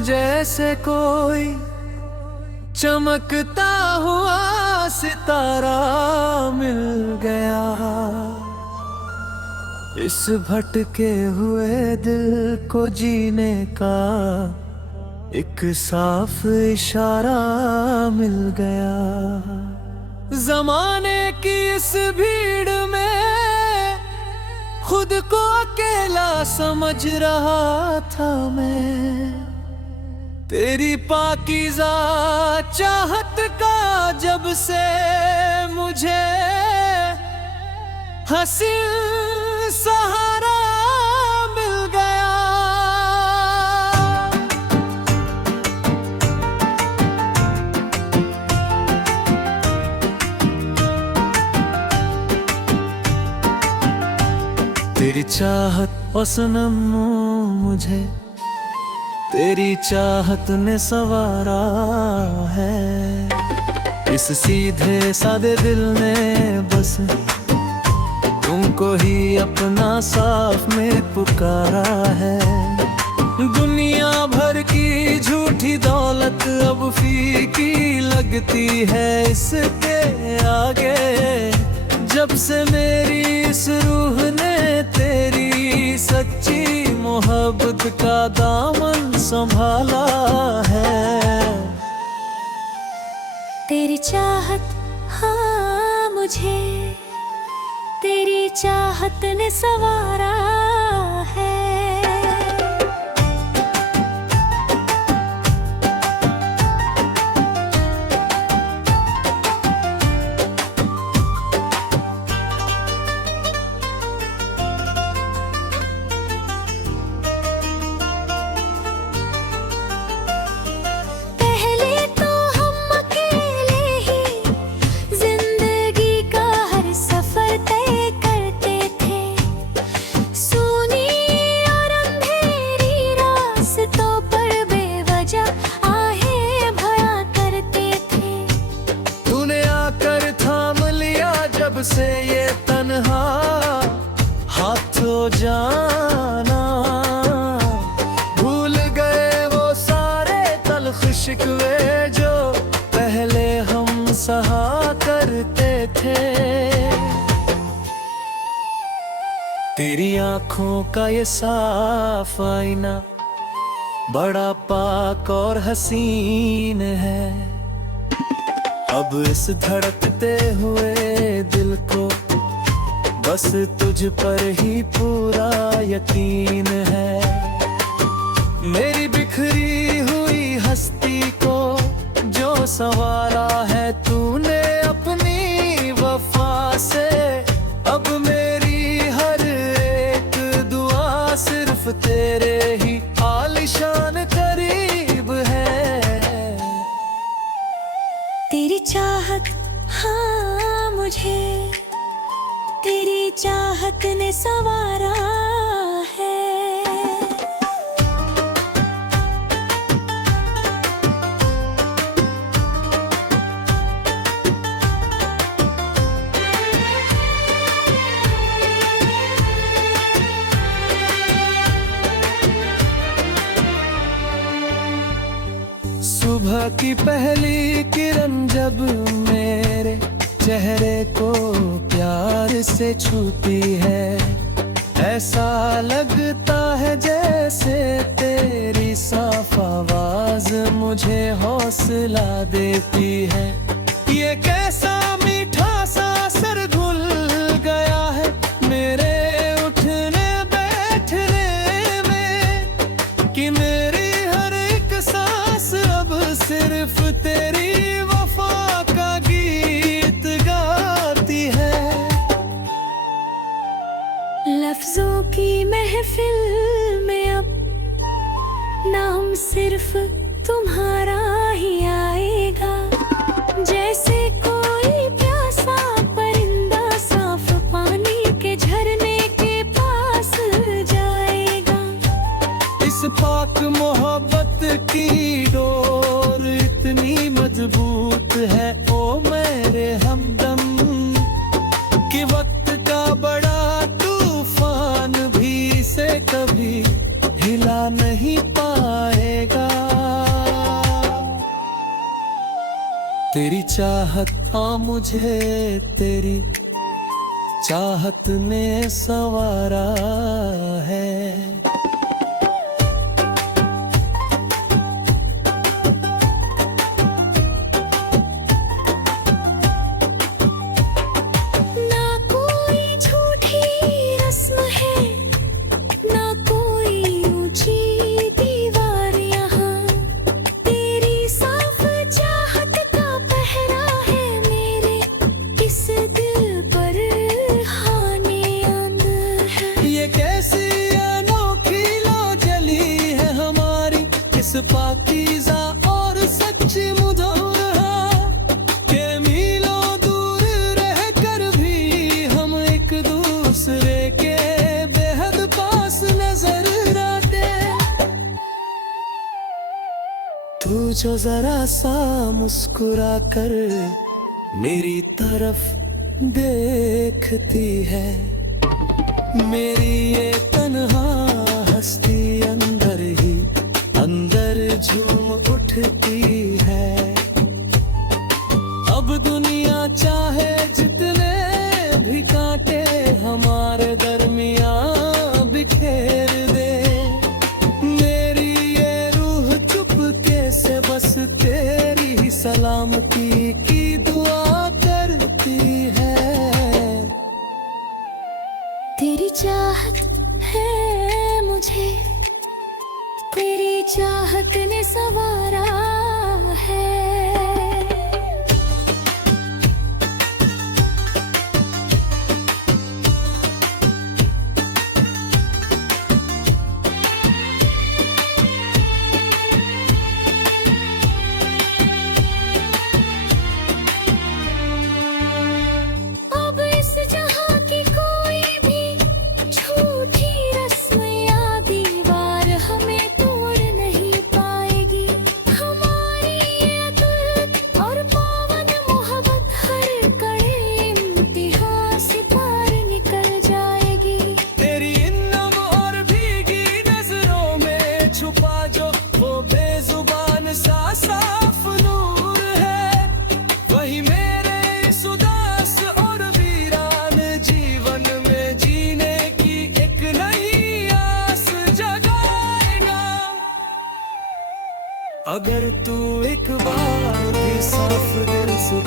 जैसे कोई चमकता हुआ सितारा मिल गया। इस भटके हुए दिल को जीने का एक साफ इशारा मिल गया। जमाने की इस भीड़ में खुद को अकेला समझ रहा था मैं। तेरी पाकीज़ा चाहत का जब से मुझे हसीन सहारा मिल गया। तेरी चाहत ओ सनम मुझे तेरी चाहत ने संवारा है। इस सीधे सादे दिल ने बस तुमको ही अपना साफ में पुकारा है। दुनिया भर की झूठी दौलत अब फीकी लगती है इसके आगे। जब से मेरी इस रूह ने तेरी सच्ची मोहब्बत का दामन संभाला है। तेरी चाहत हाँ मुझे तेरी चाहत ने संवारा है। से ये तन्हा हाथ हो जाना, भूल गए वो सारे तल्ख शिकवे जो पहले हम सहा करते थे। तेरी आंखों का ये साफ आईना बड़ा पाक और हसीन है। अब इस धड़कते हुए दिल को बस तुझ पर ही पूरा यकीन है। मेरी बिखरी हुई हस्ती को जो संवारा है तूने अपनी वफा से। अब मेरी हर एक दुआ सिर्फ तेरे ही आलिशान करीब है। तेरी चाहत हाँ मुझे तेरी चाहत ने संवारा है। सुबह की पहली किरण जब मेरे चेहरे को प्यार से छूती है, ऐसा लगता है जैसे तेरी साफ आवाज मुझे हौसला देती है। ये कैसा मीठा सा असर घुल गया है मेरे उठने बैठने में कि मेरी हर एक सांस अब सिर्फ तेरी वफा का गीत गाती है। लफ्जों की महफिल में अब नाम सिर्फ तुम्हारा ही आएगा। जैसे कोई प्यासा परिंदा साफ पानी के झरने के पास जाएगा। इस पाक मोहब्बत की डोर इतनी मजबूत है ओ मेरे हमदम कि वक्त का बड़ा तूफान भी इसे कभी हिला नहीं पाएगा। तेरी चाहत मुझे तेरी चाहत ने संवारा है। ना कोई झूठी रस्म है, ना कोई ऊंची दीवार यहाँ। तेरी साफ चाहत का पहरा है मेरे इस दिल पर खाने अंदर है। ये कैसी अनोखी लो जली है हमारी इस पाकीज़ा और सच्ची मुदौरा के मीलों दूर रह कर भी हम एक दूसरे के बेहद पास नजर आते। तू जो जरा सा मुस्कुरा कर मेरी तरफ देखती है, मेरी ये तन्हा हस्ती अंदर ही अंदर झूम उठती है। अब दुनिया चाहे जितने भी कांटे हमारे दरमियां बिखेर दे, मेरी ये रूह चुपके से बस तेरी ही सलामती की दुआ करती है। तेरी चाहत है मुझे, तेरी चाहत ने संवारा है। अब इस जहां की कोई भी झूठी रस्म या दीवार हमें तोड़ नहीं पाएगी। हमारी ये अतुल और पावन मोहब्बत हर कड़े इम्तिहान से पार निकल जाएगी। तेरी इन नम और भीगी नजरों में छुपा जो वो बेजुबान सा साफ नूर है, वही मेरे इस उदास और वीरान जीवन में जीने की एक नई आस जगाएगा। अगर तू एक बार भी साफ दिल से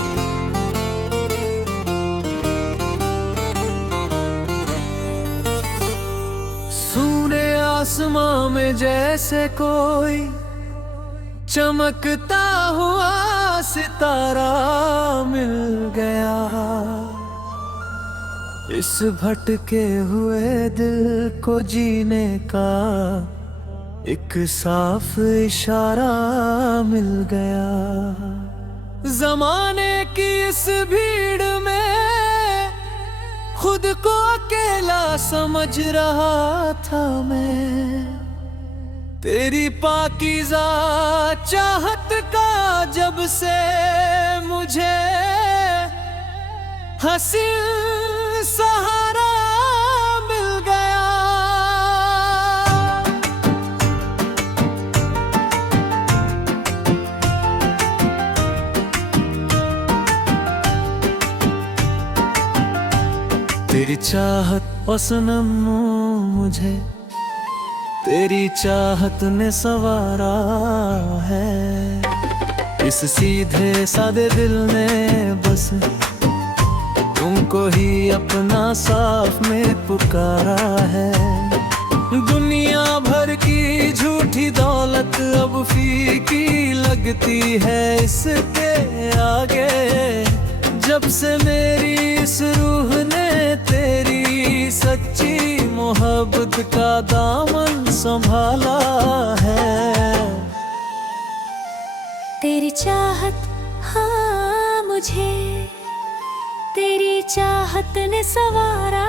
सूने आसमां में जैसे कोई चमकता हुआ सितारा मिल गया, इस भटके हुए दिल को जीने का एक साफ इशारा मिल गया। जमाने की इस भीड़ में खुद को अकेला समझ रहा था मैं, तेरी पाकीज़ा चाहत का जब से मुझे हसीन सहारा मिल गया। तेरी चाहत ओ सनम मुझे तेरी चाहत ने संवारा है। इस सीधे सादे दिल ने बस तुमको ही अपना साफ में पुकारा है। दुनिया भर की झूठी दौलत अब फीकी लगती है इसके आगे, जब से मेरी इस रूह ने तेरी सच्ची मोहब्बत का दामन संभाला है। तेरी चाहत हाँ मुझे, तेरी चाहत ने संवारा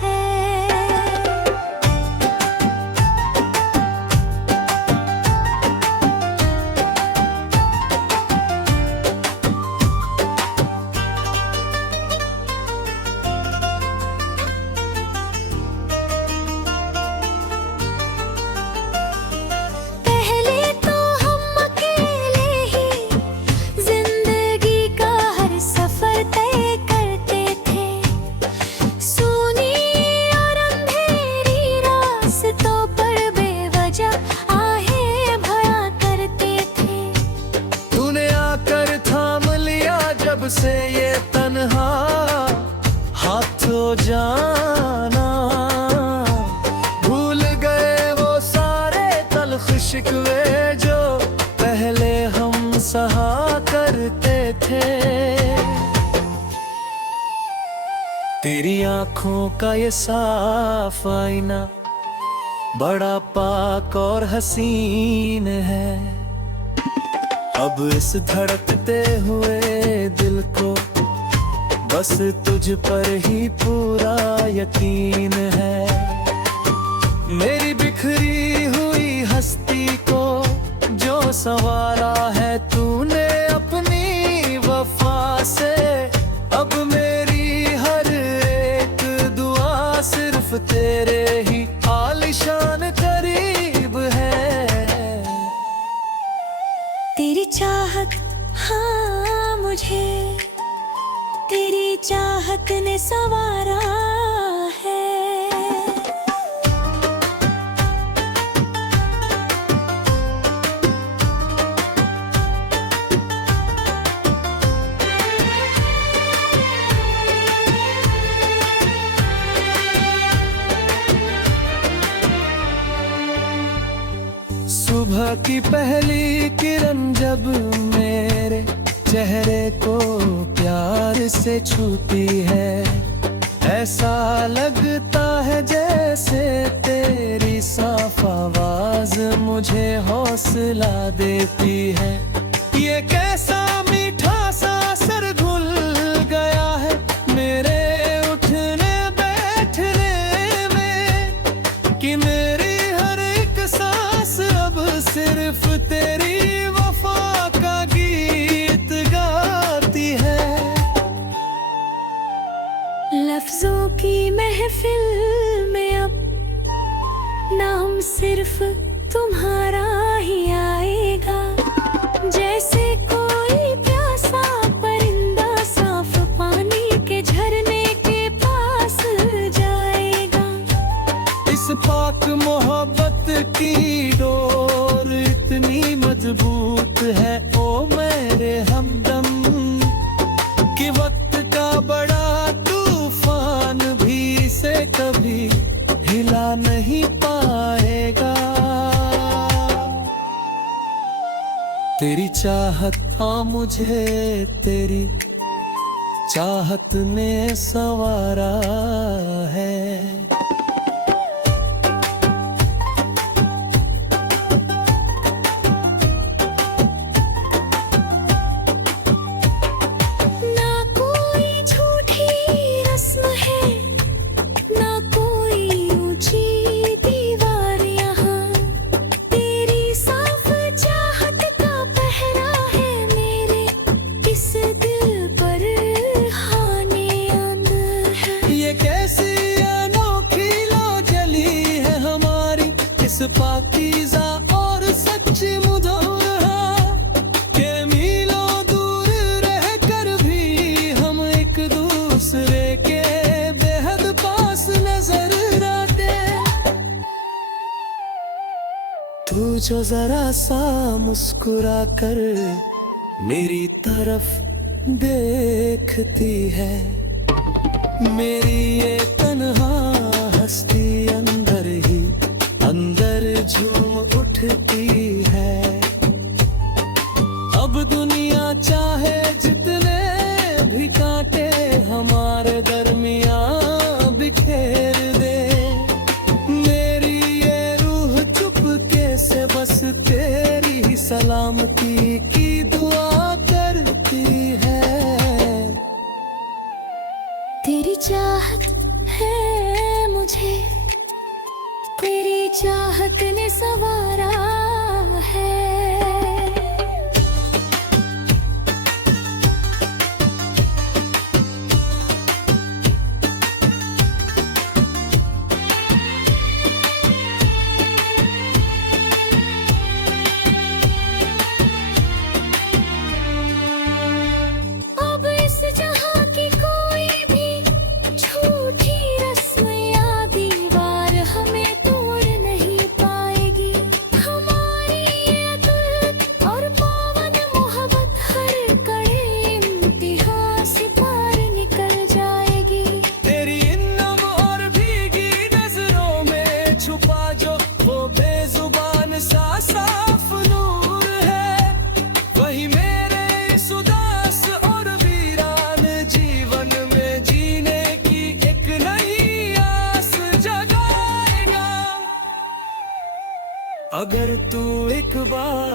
है। पहले तो हम अकेले ही कब से ये तन्हा हाथ हो जाना, भूल गए वो सारे तल्ख शिकवे जो पहले हम सहा करते थे। तेरी आंखों का ये साफ आईना बड़ा पाक और हसीन है। अब इस धड़कते हुए दिल को बस तुझ पर ही पूरा यकीन है। मेरी बिखरी हुई हस्ती को जो संवारा है तूने अपनी वफा से, अब मेरी हर एक दुआ सिर्फ तेरे ही आलिशान करीब है। तेरी चाहत हाँ मुझे तेरी चाहत ने संवारा है। सुबह की पहली किरण जब मेरे चेहरे को प्यार से छूती है, ऐसा लगता है जैसे तेरी साफ आवाज मुझे हौसला देती है। ये कैसा मीठा सा असर घुल गया है मेरे उठने बैठने में, कि मेरी हर एक सांस अब सिर्फ तेरी वफा का गीत गाती है। लफ्जों की महफिल में अब नाम सिर्फ तुम्हारा ही आएगा, जैसे कोई प्यासा परिंदा साफ पानी के झरने के पास जाएगा। इस पाक मोहब्बत की डोर इतनी मजबूत है ओ मेरे हमदम, कि वक्त का बड़ा तूफान भी इसे कभी हिला नहीं पाएगा। तेरी चाहत हाँ मुझे तेरी चाहत ने संवारा है। पाकीज़ा और सच्ची मुदौरा के मीलों दूर रहकर भी हम एक दूसरे के बेहद पास नजर आते। तू जो जरा सा मुस्कुरा कर मेरी तरफ देखती है, मेरी ये तन्हा हस्ती अंदर ही अंदर झूम उठती है। अब दुनिया चाहे जितने भी कांटे हमारे दरमियां बिखेर दे, मेरी ये रूह चुपके से बस तेरी ही सलामती की दुआ करती है। तेरी चाहत है मुझे तेरी चाहत ने संवारा है। अब इस जहां की कोई भी झूठी रस्म या दीवार हमें तोड़ नहीं पाएगी। हमारी ये तू एक बार